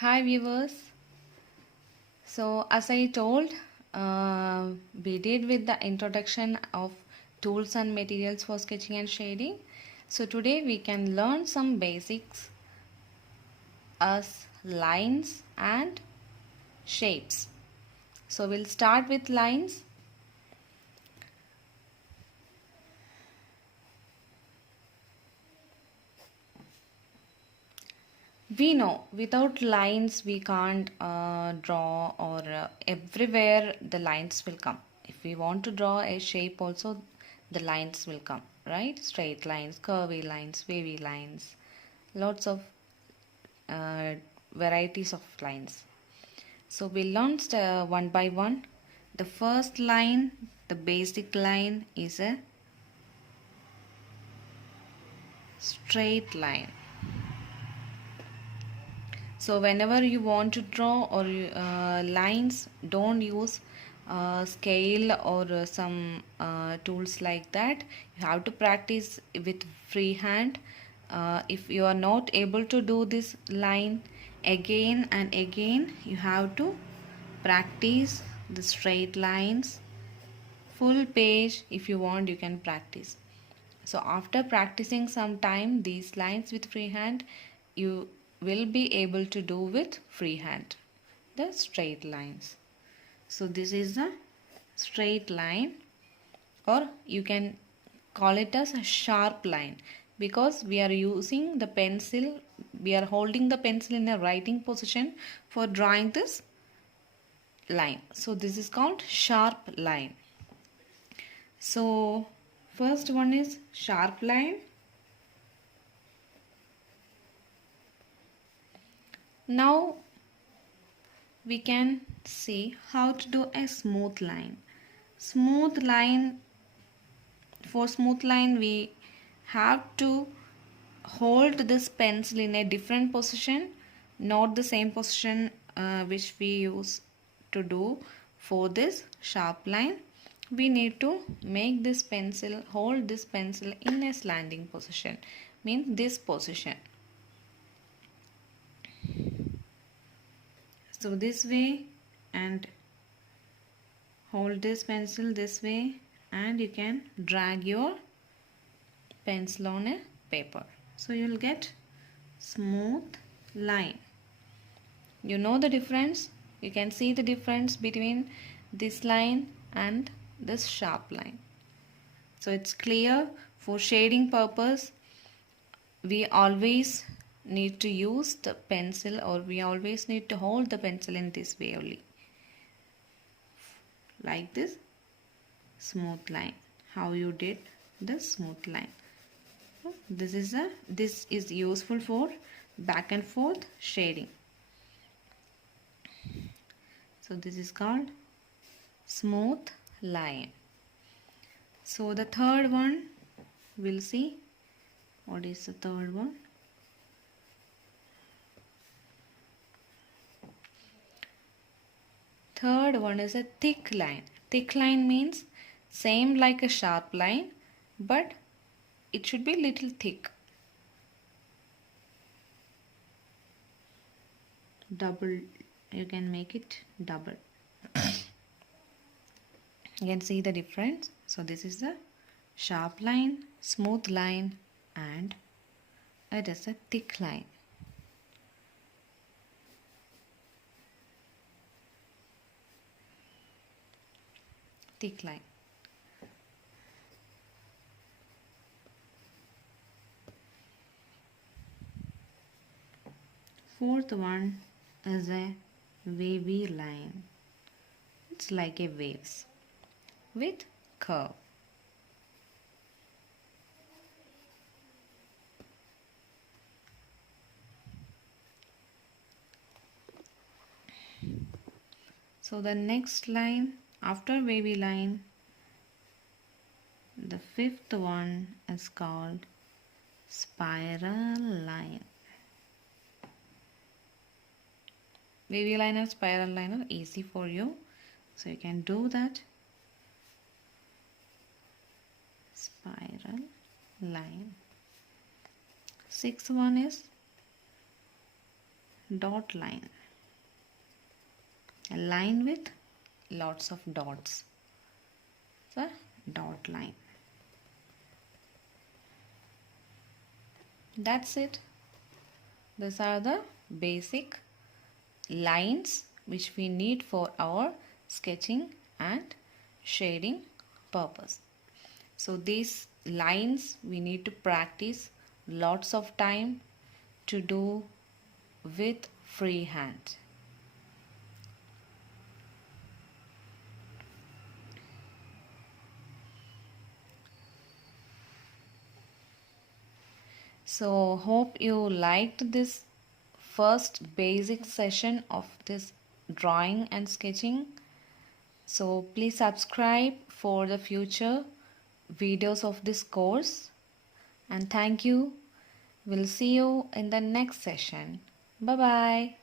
Hi viewers. So as I told, we did with the introduction of tools and materials for sketching and shading. So today we can learn some basics as lines and shapes. So we'll start with lines. We know without lines we can't draw, or everywhere the lines will come. If we want to draw a shape also, the lines will come, right? Straight lines, curvy lines, wavy lines, lots of uh, varieties of lines. So we learn one by one. The first line, the basic line, is a straight line. So whenever you want to draw or lines, don't use scale or some tools like that. You have to practice with free hand. If you are not able to do this line again and again, you have to practice the straight lines. Full page, if you want, you can practice. So after practicing some time these lines with free hand, you will be able to do with free hand the straight lines. So this is a straight line, or you can call it as a sharp line, because we are using the pencil, we are holding the pencil in a writing position for drawing this line. So this is called sharp line. So first one is sharp line. Now we can see how to do a smooth line. Smooth line, for smooth line we have to hold this pencil in a different position, not the same position which we use to do for this sharp line. We need to make this pencil, hold this pencil in a slanting position, means this position. So this way, and hold this pencil this way, and you can drag your pencil on a paper. So you will get smooth line. You know the difference? You can see the difference between this line and this sharp line. So it's clear. For shading purpose, we always need to use the pencil, or we always need to hold the pencil in this way only, like this smooth line. How you did the smooth line. This is useful for back and forth shading. So this is called smooth line. So the third one, we'll see what is the third one. Third one is a thick line. Thick line means same like a sharp line, but it should be little thick. Double, you can make it double. You can see the difference. So this is the sharp line, smooth line, and it is a thick line. Thick line. Fourth one is a wavy line. It's like a waves with curve. So the next line after wavy line, the fifth one is called spiral line. Wavy line or spiral line are easy for you, so you can do that. Spiral line. Sixth one is dot line. A line with lots of dots. So dot line. That's it. These are the basic lines which we need for our sketching and shading purpose. So these lines we need to practice lots of time to do with free hand. So hope you liked this first basic session of this drawing and sketching. So please subscribe for the future videos of this course, and thank you. We'll see you in the next session. Bye bye.